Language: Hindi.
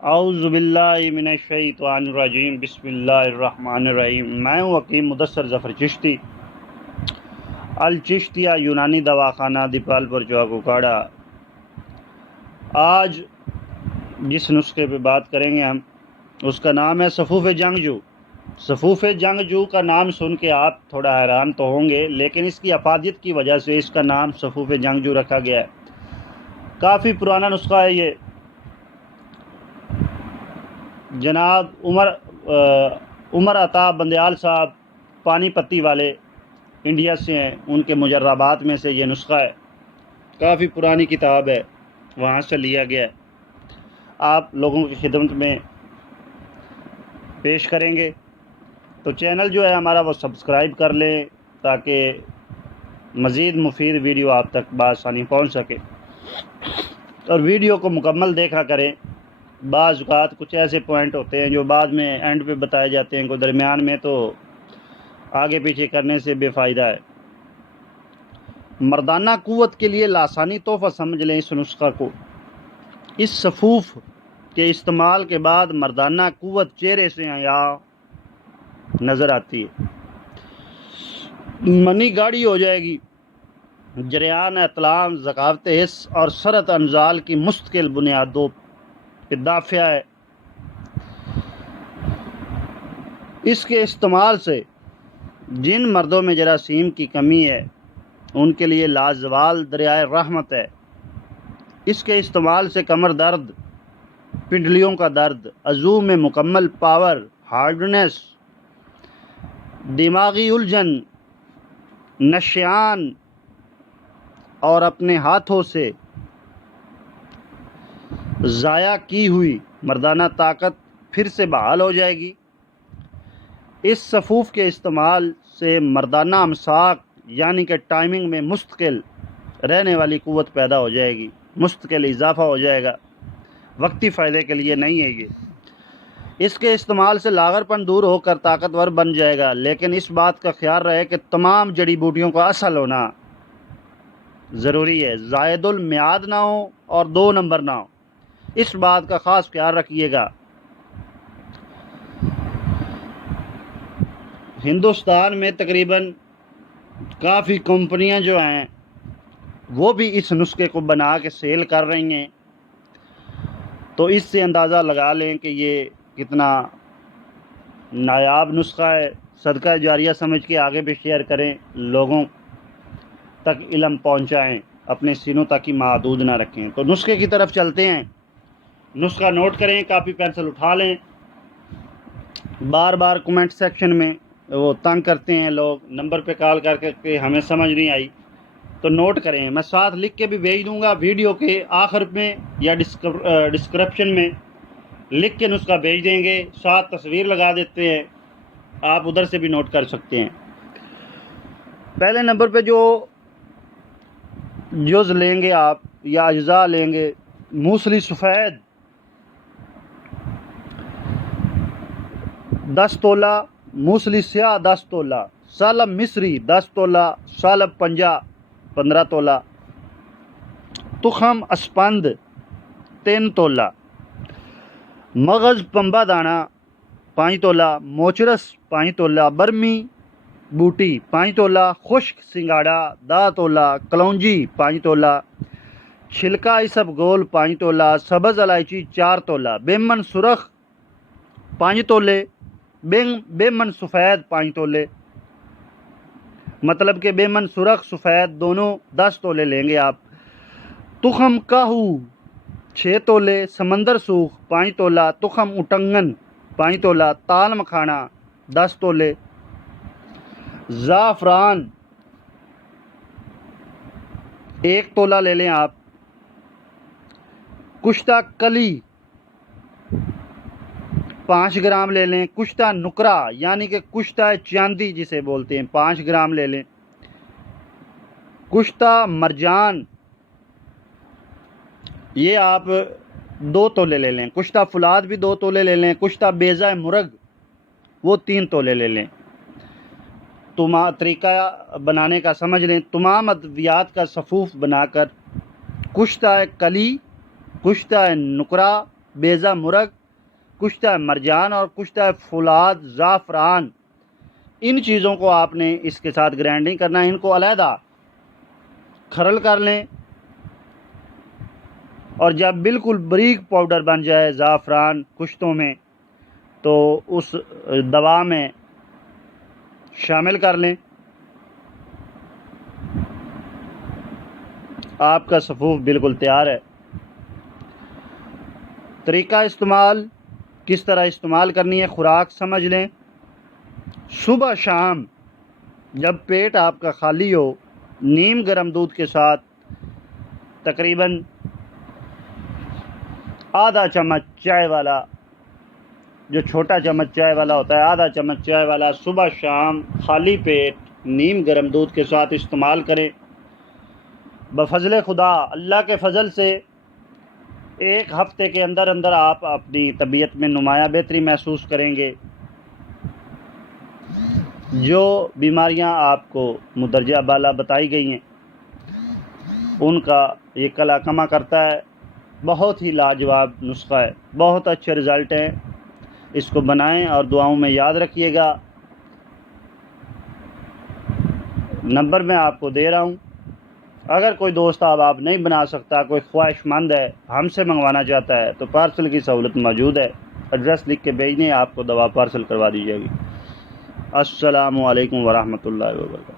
औज़ुबिल्लाहि मिनश्शैतानिर्रजीम बिस्मिल्लाहिर्रहमानिर्रहीम। मैं हूँ वकील मुदस्सर ज़फ़र चिश्ती, अल चिश्तिया यूनानी दवाखाना दीपालपुर चौक उकाड़ा। आज जिस नुस्खे पे बात करेंगे हम, उसका नाम है सफ़ूफ़ जंगजू। सफ़ूफ़ जंगजू का नाम सुन के आप थोड़ा हैरान तो होंगे, लेकिन इसकी अफादियत की वजह से इसका नाम सफ़ूफ़ जंगजू रखा गया है। काफ़ी पुराना नुस्खा है ये। जनाब उमर अता बंदयाल साहब पानीपत्ती वाले इंडिया से हैं, उनके मुजर्राबात में से ये नुस्खा है। काफ़ी पुरानी किताब है, वहाँ से लिया गया है। आप लोगों की खिदमत में पेश करेंगे। तो चैनल जो है हमारा वो सब्सक्राइब कर लें ताकि मज़ीद मुफीद वीडियो आप तक बआसानी पहुँच सके, और वीडियो को मुकम्मल देखा करें। बाज़ औक़ात कुछ ऐसे पॉइंट होते हैं जो बाद में एंड पे बताए जाते हैं, कोई दरमियान में, तो आगे पीछे करने से बेफ़ायदा है। मर्दाना क़ुव्वत के लिए लासानी तोहफ़ा समझ लें इस नुस्खा को। इस सफ़ूफ़ के इस्तेमाल के बाद मर्दाना क़ुव्वत चेहरे से या नज़र आती है। मनी गाढ़ी हो जाएगी। जरियान इत्लाम ज़कावत हिस्स और सरत अंजाल की मुस्तकिल बुनियादों पे दाफ़िया है। इसके इस्तेमाल से जिन मर्दों में जरासीम की कमी है उनके लिए लाजवाल दरियाए रहमत है। इसके इस्तेमाल से कमर दर्द, पिंडलियों का दर्द, अज़ू में मुकम्मल पावर, हार्डनेस, दिमागी उलझन, नशियान और अपने हाथों से ज़ाया की हुई मर्दाना ताकत फिर से बहाल हो जाएगी। इस सफ़ूफ़ के इस्तेमाल से मर्दाना अमसाक यानी कि टाइमिंग में मुस्तकिल रहने वाली क़ुव्वत पैदा हो जाएगी, मुस्तकिल इजाफ़ा हो जाएगा। वक्ती फ़ायदे के लिए नहीं है ये। इसके इस्तेमाल से लाग़रपन दूर होकर ताकतवर बन जाएगा, लेकिन इस बात का ख्याल रहे कि तमाम जड़ी बूटियों का असल होना ज़रूरी है, ज़ायदुल मियाद ना हो और 2 नंबर ना हो। इस बात का ख़ास ख्याल रखिएगा। हिंदुस्तान में तकरीबन काफ़ी कंपनियां जो हैं वो भी इस नुस्खे को बना के सेल कर रही हैं, तो इससे अंदाज़ा लगा लें कि ये कितना नायाब नुस्खा है। सदका जारिया समझ के आगे भी शेयर करें, लोगों तक इल्म पहुंचाएं, अपने सीनों तक ही महदूद ना रखें। तो नुस्खे की तरफ चलते हैं। नुस्खा नोट करें, कापी पेंसिल उठा लें। बार बार कमेंट सेक्शन में वो तंग करते हैं लोग, नंबर पे कॉल करके हमें समझ नहीं आई, तो नोट करें। मैं साथ लिख के भी भेज दूंगा वीडियो के आखिर में, या डिस्क्रिप्शन में लिख के नुस्खा भेज देंगे, साथ तस्वीर लगा देते हैं, आप उधर से भी नोट कर सकते हैं। पहले नंबर पे जो जुज़ लेंगे आप या अज्जा लेंगे, मूसली सफ़ेद 10 तोला, मूसली स्याह 10 तोला, सालब मिस्री 10 तोला, सालब पंजा 15 तोला, तुखम अस्पंद 3 तोला, मगज़ पंबा दाना 5 तोला, मोचरस 5 तोला, बर्मी बूटी 5 तोला, खुश्क सिंगाड़ा 10 तोला, कलौंजी 5 तोला, छिलका इसबगोल 5 तोला, सब्ज़ इलायची 4 तोला, बेमन सुरख 5 तोले, बेमन सफ़ेद 5 तोले, मतलब कि बेमन सुरख सफ़ेद दोनों 10 तोले लेंगे आप। तुखम काहू 6 तोले, समंदर सूख 5 तोला, तुखम उटंगन 5 तोला, ताल मखाना 10 तोले, ज़ाफ़रान 1 तोला ले लें आप, कुश्ता कली 5 ग्राम ले लें, कुश्ता नुकरा यानी कि कुश्ता चांदी जिसे बोलते हैं 5 ग्राम ले लें, कुश्ता मरजान ये आप 2 तोले ले लें, कुश्ता फुलाद भी 2 तोले ले लें, कुश्ता बेज़ा मुर्ग वो 3 तोले ले लें। तरीका बनाने का समझ लें। तमाम अद्वियात का सफ़ूफ़ बनाकर कुश्ता कली, कुश्ता नुकरा, बेज़ा मुरग, कुश्ता मरजान और कुश्ता फुलाद ज़ाफ़रान, इन चीज़ों को आपने इसके साथ ग्राइंडिंग करना है। इनको अलहदा खरल कर लें और जब बिल्कुल बारीक पाउडर बन जाए ज़ाफ़रान कुश्तों में, तो उस दवा में शामिल कर लें। आपका सफ़ूफ बिल्कुल तैयार है। तरीक़ा इस्तेमाल, किस तरह इस्तेमाल करनी है, ख़ुराक समझ लें। सुबह शाम जब पेट आपका खाली हो, नीम गर्म दूध के साथ तकरीबन आधा चम्मच चाय वाला, जो छोटा चम्मच चाय वाला होता है, आधा चम्मच चाय वाला सुबह शाम खाली पेट नीम गर्म दूध के साथ इस्तेमाल करें। बफ़ज़ल खुदा, अल्लाह के फ़ज़ल से 1 हफ़्ते के अंदर अंदर आप अपनी तबीयत में नुमाया बेहतरी महसूस करेंगे। जो बीमारियां आपको मुदर्जा बाला बताई गई हैं, उनका ये कला कमा करता है। बहुत ही लाजवाब नुस्खा है, बहुत अच्छे रिज़ल्ट हैं। इसको बनाएं और दुआओं में याद रखिएगा। नंबर मैं आपको दे रहा हूँ। अगर कोई दोस्त अब आप नहीं बना सकता, कोई ख्वाहिशमंद है, हमसे मंगवाना चाहता है, तो पार्सल की सहूलत मौजूद है। एड्रेस लिख के भेजने, आपको दवा पार्सल करवा दी जाएगी। अस्सलामु अलैकुम वरहमतुल्लाहि वबरकातुहू।